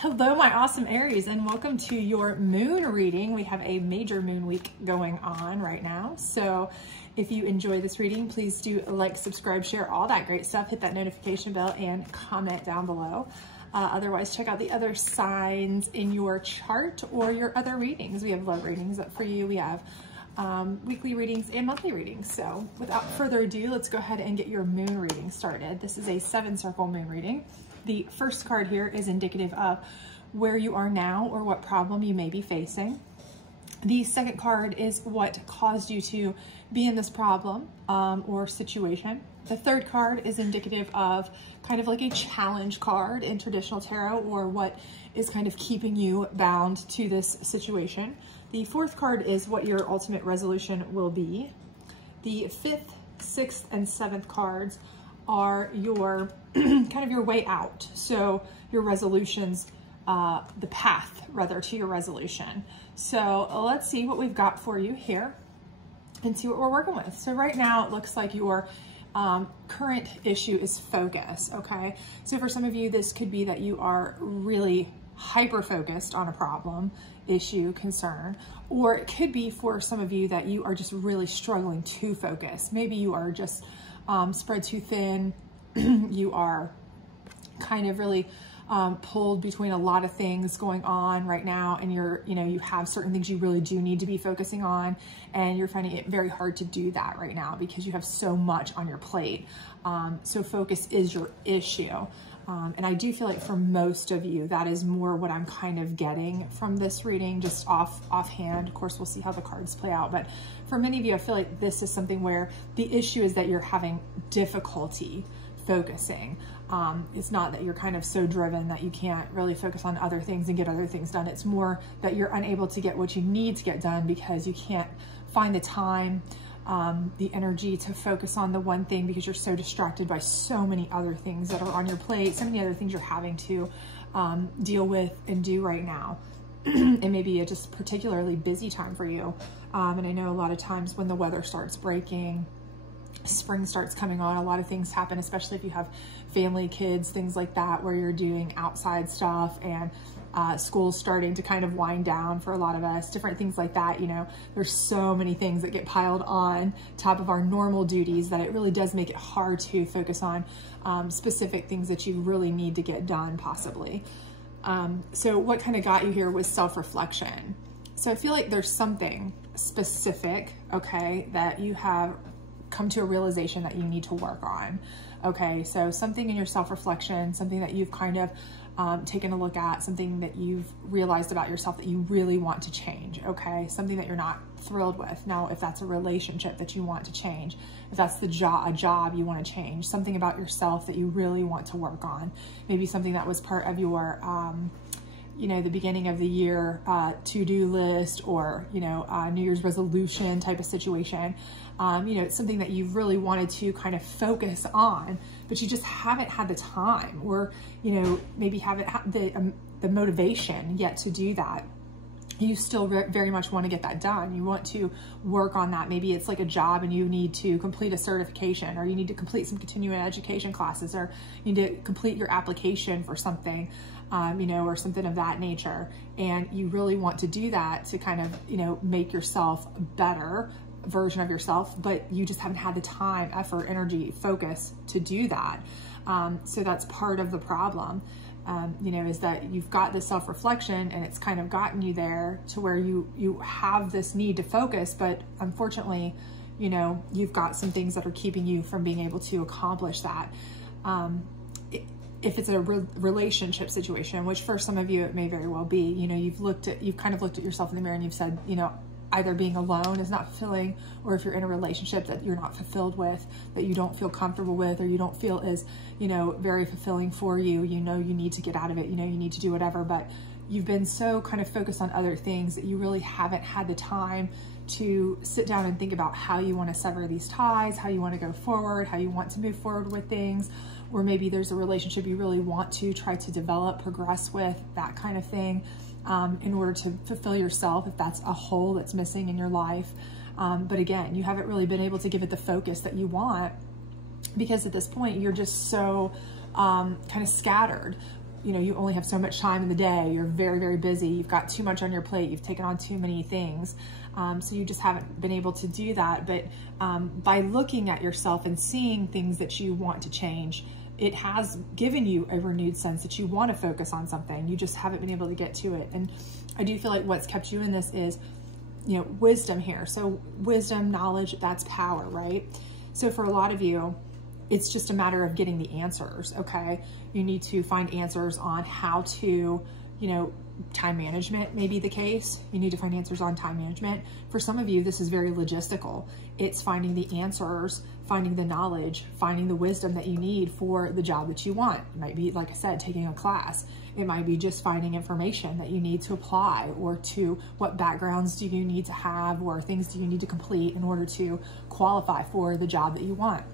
Hello, my awesome Aries, and welcome to your moon reading. We have a major moon week going on right now. So if you enjoy this reading, please do like, subscribe, share, all that great stuff. Hit that notification bell and comment down below. Otherwise, check out the other signs in your chart or your other readings. We have love readings up for you. We have weekly readings and monthly readings. So without further ado, let's go ahead and get your moon reading started. This is a 7-circle moon reading. The first card here is indicative of where you are now or what problem you may be facing. The second card is what caused you to be in this problem or situation. The third card is indicative of kind of like a challenge card in traditional tarot, or what is kind of keeping you bound to this situation. The fourth card is what your ultimate resolution will be. The fifth, sixth, and seventh cards are your kind of your way out. So your resolutions, the path rather to your resolution. So let's see what we've got for you here and see what we're working with. So right now it looks like your current issue is focus, okay? So for some of you, this could be that you are really hyper-focused on a problem, issue, concern, or it could be for some of you that you are just really struggling to focus. Maybe you are just spread too thin. You are kind of really pulled between a lot of things going on right now, and you have certain things you really do need to be focusing on, and you're finding it very hard to do that right now because you have so much on your plate. So focus is your issue. And I do feel like for most of you, that is more what I'm kind of getting from this reading, just offhand. Of course, we'll see how the cards play out. But for many of you, I feel like this is something where the issue is that you're having difficulty focusing. It's not that you're kind of so driven that you can't really focus on other things and get other things done. It's more that you're unable to get what you need to get done because you can't find the time, the energy to focus on the one thing because you're so distracted by so many other things that are on your plate, so many other things you're having to deal with and do right now. It may be a just particularly busy time for you. And I know a lot of times when the weather starts breaking, spring starts coming on, a lot of things happen, especially if you have family, kids, things like that, where you're doing outside stuff, and school's starting to kind of wind down for a lot of us, different things like that. There's so many things that get piled on top of our normal duties that it really does make it hard to focus on specific things that you really need to get done, possibly. So what kind of got you here was self-reflection. So I feel like there's something specific, okay, that you have come to a realization that you need to work on. Okay, so something in your self-reflection, something that you've kind of taken a look at, something that you've realized about yourself that you really want to change, okay? Something that you're not thrilled with. Now, if that's a relationship that you want to change, if that's a job you want to change, something about yourself that you really want to work on, maybe something that was part of your the beginning of the year to-do list, or, New Year's resolution type of situation. It's something that you've really wanted to kind of focus on, but you just haven't had the time, or, maybe haven't had the motivation yet to do that. You still very much want to get that done. You want to work on that. Maybe it's like a job and you need to complete a certification, or you need to complete some continuing education classes, or you need to complete your application for something, or something of that nature. And you really want to do that to kind of, make yourself a better version of yourself, but you just haven't had the time, effort, energy, focus to do that. So that's part of the problem. Is that you've got this self-reflection, and it's kind of gotten you there to where you have this need to focus, but unfortunately, you've got some things that are keeping you from being able to accomplish that. If it's a relationship situation, which for some of you it may very well be, you've kind of looked at yourself in the mirror and you've said, either being alone is not fulfilling, or if you're in a relationship that you're not fulfilled with, that you don't feel comfortable with, or you don't feel is, very fulfilling for you, you need to get out of it, you need to do whatever, but you've been so kind of focused on other things that you really haven't had the time to sit down and think about how you want to sever these ties, how you want to go forward, how you want to move forward with things, or maybe there's a relationship you really want to try to develop, progress with, that kind of thing. In order to fulfill yourself, if that's a hole that's missing in your life. But again, you haven't really been able to give it the focus that you want, because at this point you're just so kind of scattered you know, you only have so much time in the day. You're very, very busy. You've got too much on your plate. You've taken on too many things. So you just haven't been able to do that. But by looking at yourself and seeing things that you want to change, it has given you a renewed sense that you want to focus on something. You just haven't been able to get to it. And I do feel like what's kept you in this is, you know, wisdom here. So wisdom, knowledge, that's power, right? So for a lot of you, it's just a matter of getting the answers, okay? You need to find answers on how to, you know, time management may be the case. You need to find answers on time management. For some of you, this is very logistical. It's finding the answers, finding the knowledge, finding the wisdom that you need for the job that you want. It might be, like I said, taking a class. It might be just finding information that you need to apply, or to what backgrounds do you need to have, or things do you need to complete in order to qualify for the job that you want,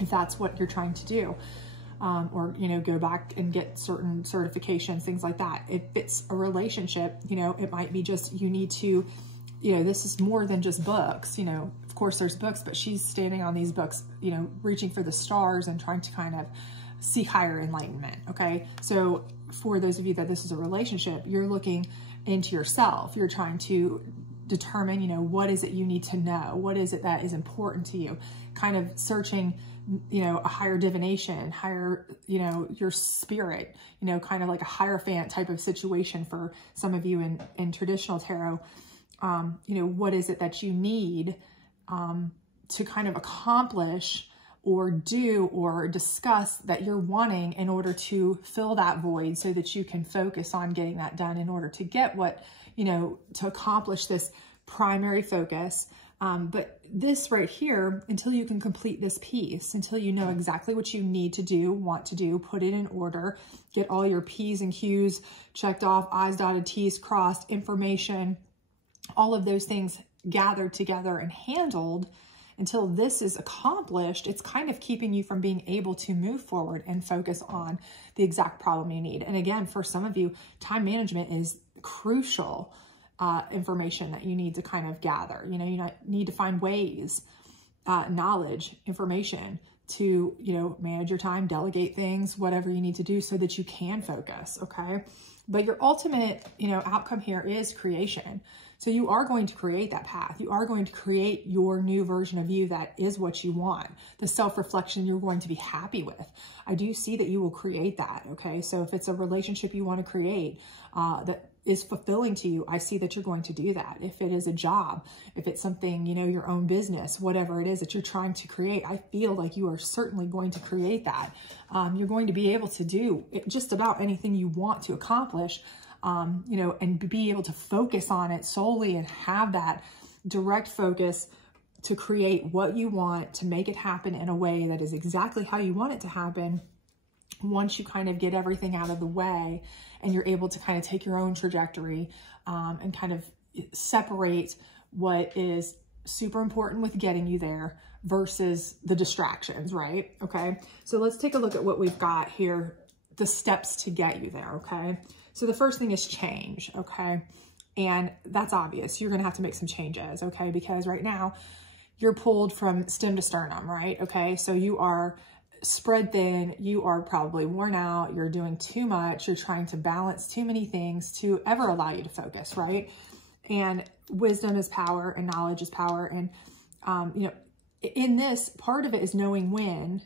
if that's what you're trying to do. Or, you know, go back and get certain certifications, things like that. If it's a relationship, you know, it might be just, you need to, you know, this is more than just books, you know, of course there's books, but she's standing on these books, you know, reaching for the stars and trying to kind of seek higher enlightenment. Okay. So for those of you that this is a relationship, you're looking into yourself. You're trying to determine, you know, what is it you need to know? What is it that is important to you? Kind of searching, you know, a higher divination, higher, you know, your spirit, you know, kind of like a Hierophant type of situation for some of you in traditional tarot. You know, what is it that you need to kind of accomplish or do or discuss that you're wanting in order to fill that void, so that you can focus on getting that done in order to get what, you know, to accomplish this primary focus. But this right here, until you can complete this piece, until you know exactly what you need to do, want to do, put it in order, get all your P's and Q's checked off, I's dotted, T's crossed, information, all of those things gathered together and handled, until this is accomplished, it's kind of keeping you from being able to move forward and focus on the exact problem you need. And again, for some of you, time management is crucial information that you need to kind of gather. You know, you need to find ways, knowledge, information to, you know, manage your time, delegate things, whatever you need to do so that you can focus, okay? But your ultimate, you know, outcome here is creation. So you are going to create that path. You are going to create your new version of you that is what you want, the self-reflection you're going to be happy with. I do see that you will create that, okay? So if it's a relationship you want to create that is fulfilling to you, I see that you're going to do that. If it is a job, if it's something, you know, your own business, whatever it is that you're trying to create, I feel like you are certainly going to create that. You're going to be able to do just about anything you want to accomplish, you know, and be able to focus on it solely and have that direct focus to create what you want, to make it happen in a way that is exactly how you want it to happen. Once you kind of get everything out of the way and you're able to kind of take your own trajectory and kind of separate what is super important with getting you there versus the distractions, right? Okay, so let's take a look at what we've got here, the steps to get you there, okay? So the first thing is change, okay? And that's obvious. You're gonna have to make some changes, okay? Because right now you're pulled from stem to sternum, right? Okay, so you are spread thin, you are probably worn out, you're doing too much, you're trying to balance too many things to ever allow you to focus, right? And wisdom is power and knowledge is power. And, you know, in this, part of it is knowing when,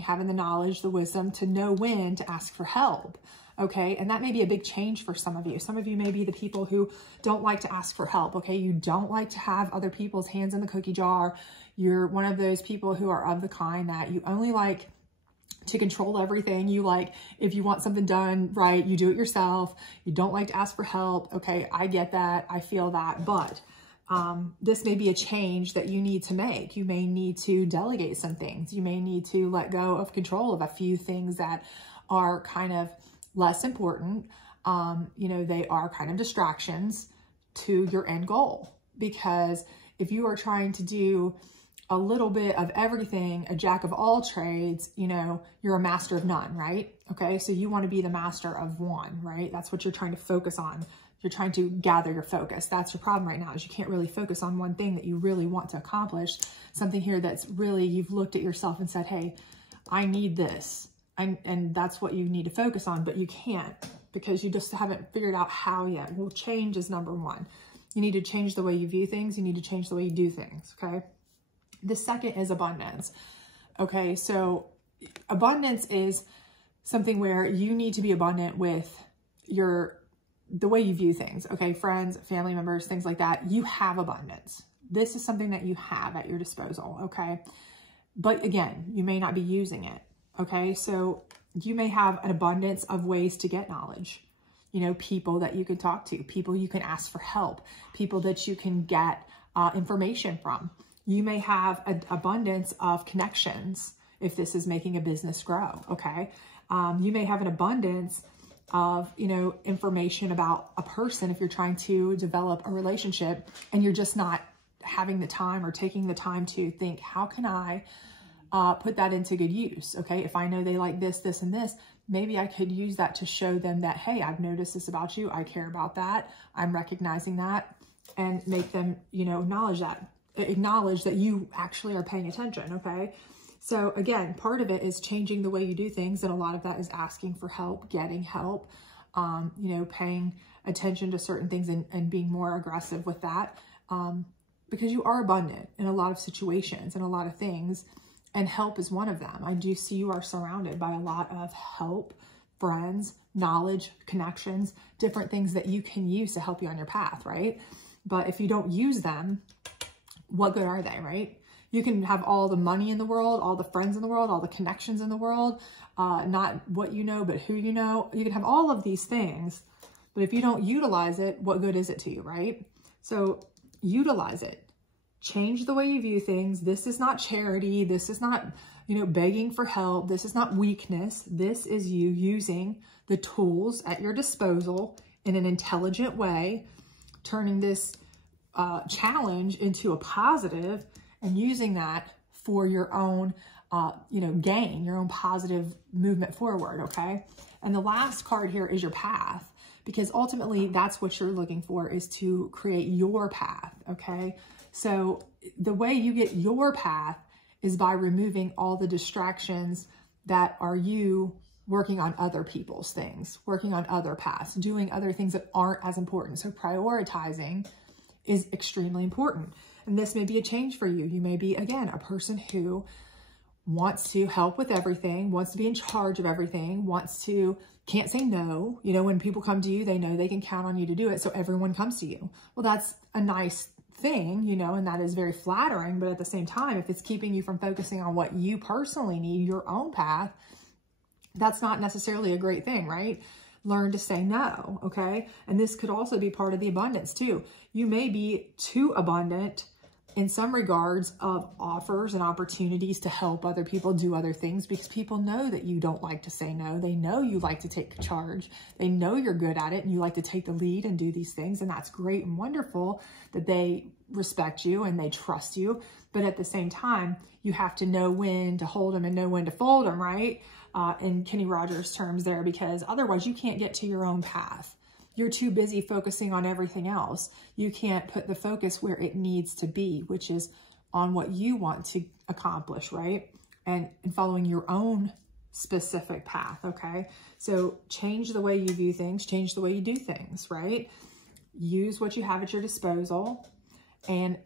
having the knowledge, the wisdom to know when to ask for help. Okay. And that may be a big change for some of you. Some of you may be the people who don't like to ask for help. Okay. You don't like to have other people's hands in the cookie jar. You're one of those people who are of the kind that you only like to control everything. You like, if you want something done right, you do it yourself. You don't like to ask for help. Okay. I get that. I feel that. But this may be a change that you need to make. You may need to delegate some things. You may need to let go of control of a few things that are kind of less important. You know, they are kind of distractions to your end goal. Because if you are trying to do a little bit of everything, a jack of all trades, you know, you're a master of none, right? Okay, so you want to be the master of one, right? That's what you're trying to focus on. You're trying to gather your focus. That's your problem right now, is you can't really focus on one thing that you really want to accomplish. Something here that's really, you've looked at yourself and said, hey, I need this. And that's what you need to focus on, but you can't because you just haven't figured out how yet. Well, change is number one. You need to change the way you view things. You need to change the way you do things, okay? The second is abundance, okay? So abundance is something where you need to be abundant with the way you view things, okay? Friends, family members, things like that. You have abundance. This is something that you have at your disposal, okay? But again, you may not be using it, okay? So you may have an abundance of ways to get knowledge. You know, people that you can talk to, people you can ask for help, people that you can get information from. You may have an abundance of connections if this is making a business grow, okay? You may have an abundance of, you know, information about a person if you're trying to develop a relationship and you're just not having the time or taking the time to think, how can I put that into good use, okay? If I know they like this, this, and this, maybe I could use that to show them that, hey, I've noticed this about you. I care about that. I'm recognizing that, and make them, you know, acknowledge that you actually are paying attention, okay? So again, part of it is changing the way you do things. And a lot of that is asking for help, getting help, you know, paying attention to certain things and being more aggressive with that. Because you are abundant in a lot of situations and a lot of things. And help is one of them. I do see you are surrounded by a lot of help, friends, knowledge, connections, different things that you can use to help you on your path, right? But if you don't use them, what good are they, right? You can have all the money in the world, all the friends in the world, all the connections in the world, not what you know, but who you know. You can have all of these things, but if you don't utilize it, what good is it to you, right? So utilize it. Change the way you view things. This is not charity. This is not, you know, begging for help. This is not weakness. This is you using the tools at your disposal in an intelligent way, turning this challenge into a positive and using that for your own, you know, gain, your own positive movement forward, okay? And the last card here is your path, because ultimately that's what you're looking for, is to create your path, okay? So the way you get your path is by removing all the distractions that are you working on other people's things, working on other paths, doing other things that aren't as important. So prioritizing is extremely important. And this may be a change for you. You may be, again, a person who wants to help with everything, wants to be in charge of everything, can't say no. You know, when people come to you, they know they can count on you to do it. So everyone comes to you. Well, that's a nice thing, you know, and that is very flattering. But at the same time, if it's keeping you from focusing on what you personally need, your own path, that's not necessarily a great thing, right? Learn to say no, okay? And this could also be part of the abundance too. You may be too abundant in some regards of offers and opportunities to help other people do other things, because people know that you don't like to say no. They know you like to take charge. They know you're good at it and you like to take the lead and do these things. And that's great and wonderful that they respect you and they trust you. But at the same time, you have to know when to hold them and know when to fold them, right? In Kenny Rogers' terms there, because otherwise you can't get to your own path. You're too busy focusing on everything else. You can't put the focus where it needs to be, which is on what you want to accomplish, right? And following your own specific path, okay? So change the way you view things, change the way you do things, right? Use what you have at your disposal and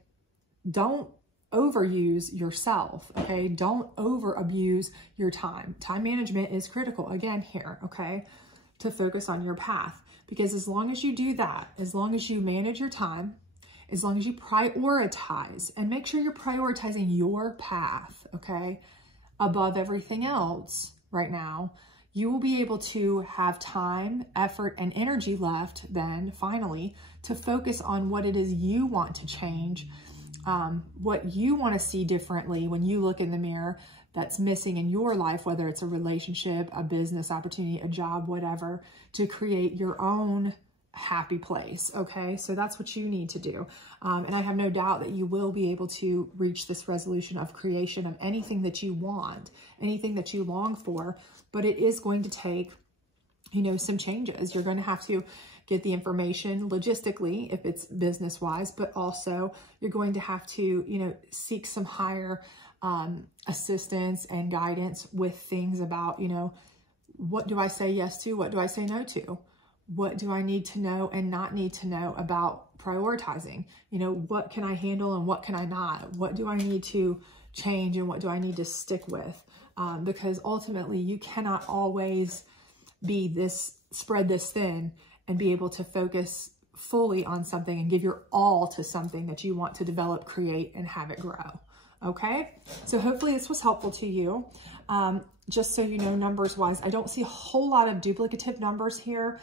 don't overuse yourself, okay? Don't over abuse your time. Time management is critical, again, here, okay? To focus on your path. Because as long as you do that, as long as you manage your time, as long as you prioritize, and make sure you're prioritizing your path, okay, above everything else right now, you will be able to have time, effort, and energy left then, finally, to focus on what it is you want to change, what you want to see differently when you look in the mirror that's missing in your life, whether it's a relationship, a business opportunity, a job, whatever, to create your own happy place, okay? So that's what you need to do. And I have no doubt that you will be able to reach this resolution of creation of anything that you want, anything that you long for, but it is going to take, you know, some changes. You're going to have to get the information logistically if it's business-wise, but also you're going to have to, you know, seek some higher assistance and guidance with things about, you know, what do I say yes to? What do I say no to? What do I need to know and not need to know about prioritizing? You know, what can I handle and what can I not? What do I need to change and what do I need to stick with? Because ultimately you cannot always be this, spread this thin and be able to focus fully on something and give your all to something that you want to develop, create, and have it grow. Okay, so hopefully this was helpful to you. Just so you know, numbers wise, I don't see a whole lot of duplicative numbers here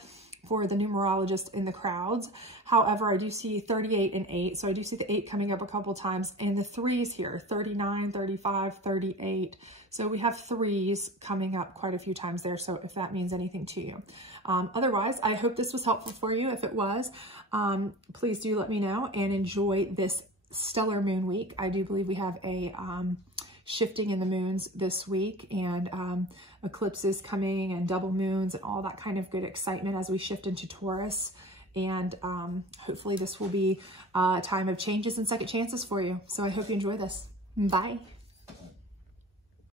for the numerologist in the crowds. However, I do see 38 and 8. So I do see the 8 coming up a couple times, and the 3s here, 39, 35, 38. So we have 3s coming up quite a few times there. So if that means anything to you. Otherwise, I hope this was helpful for you. If it was, please do let me know and enjoy this stellar moon week. I do believe we have a shifting in the moons this week, and eclipses coming and double moons and all that kind of good excitement as we shift into Taurus. And hopefully this will be a time of changes and second chances for you. So I hope you enjoy this. Bye.